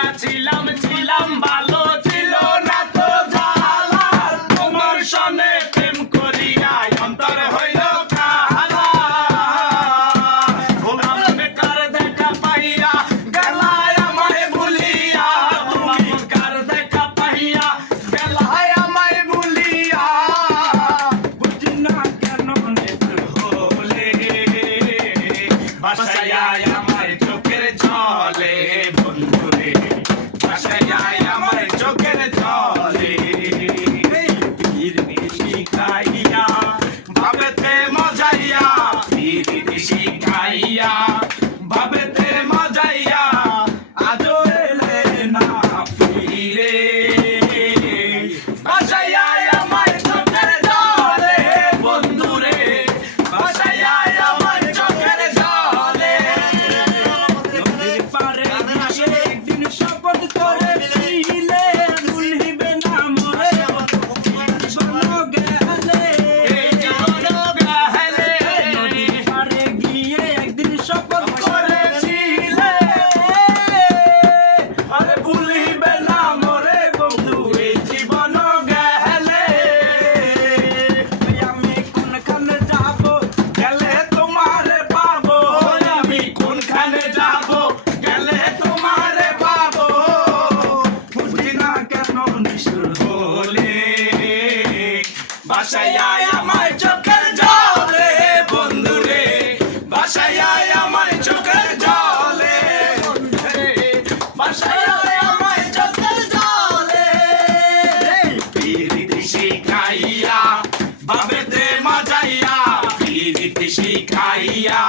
একা ছিলাম ছিলাম ভালো ছিল না তো জ্বালা তোমার সনে প্রেম করিয়া অন্তর হইল কালা গোলাম বেকার দেখা পাইয়া গেলায় আমায় ভুলিয়া তুমি কার দেখা পাইয়া গেলায় আমায় ভুলিয়া বুঝি না কেন নেত্র হলে বাসায় আমায় চোখের জলে বন্ধুরে বাসায় আমার চোখের জলে পীর নিশি খাইয়া বাবেতে মজাইয়া পীর নিশি খাইয়া বাবেতে মজাইয়া আজো এলে না ফিরে বাসায় আমার চোখের জলে বন্ধুরে বাসায় আমার চোখের জলে নদীর পারে একদিন শপথ করেছিলে ভুলিবে না মোরে বলো গেলে নদীর পারে গিয়ে একদিন শপথ করেছিলে আরে ভুলিবে না মোরে বন্ধু এই জীবন গেলে আমি কোনখানে যাব গেলে তোমারে পাবো আমি কোনখানে যাব গেলে তোমারে পাবো বুঝি না কেন নিষ্ঠুর হলে বাসায় আমার চোখের জলে বন্ধুরে বাসায় আমার চোখের জলে বন্ধুরে বাসায় আমার চোখের জলে পীরিতি শিখাইয়া বাবেতে মজাইয়া পীরিতি শিখাইয়া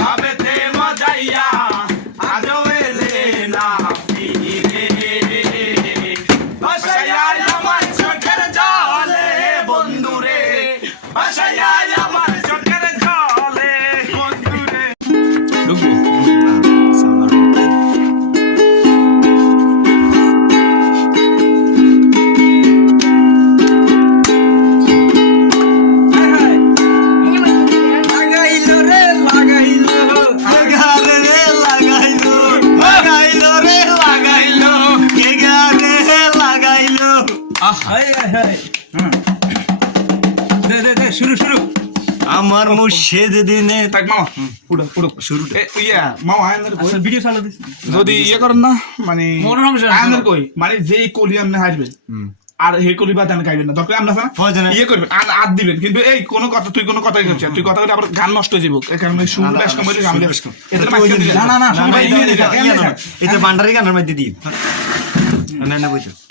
বাবেতে মজাইয়া আজও এলে না ফিরে বাসায় আমার চোখের জলে বন্ধুরে বাসায় আমার চোখের জলে বন্ধুরে লাগাইলো রে লাগাইলো আগারে রে লাগাইলো লাগাইলো রে লাগাইলো এগারে রে লাগাইলো হায় হায় দে শুরু শুরু আমার মুর্শিদ দিনে তাক মামা পুরো পুরো শুরু ইয়া মামা আয়নের কই ভিডিও চালা দিস যদি ইয়ে করেন না মানে মনোরম আয়নের কই মানে যেই কলি আপনি হাসবেন আর হে কলি বাদ আমি গাইবেন না দরকার আমরা ফয়জানা। ইয়ে করবেন আর দিবেন কিন্তু এই কোন কথা তুই কোন কথাই করছিস তুই কথা বলে আবার গান নষ্ট হয়ে যাবো কারণ সুর বেশ কম হইলে আমি বেশ কম এদের মাঝখানে না, না, না, সবাই না, দিয়ে দিবেন এটা বান্ডারি গানের মধ্যে দিই না না বুঝছো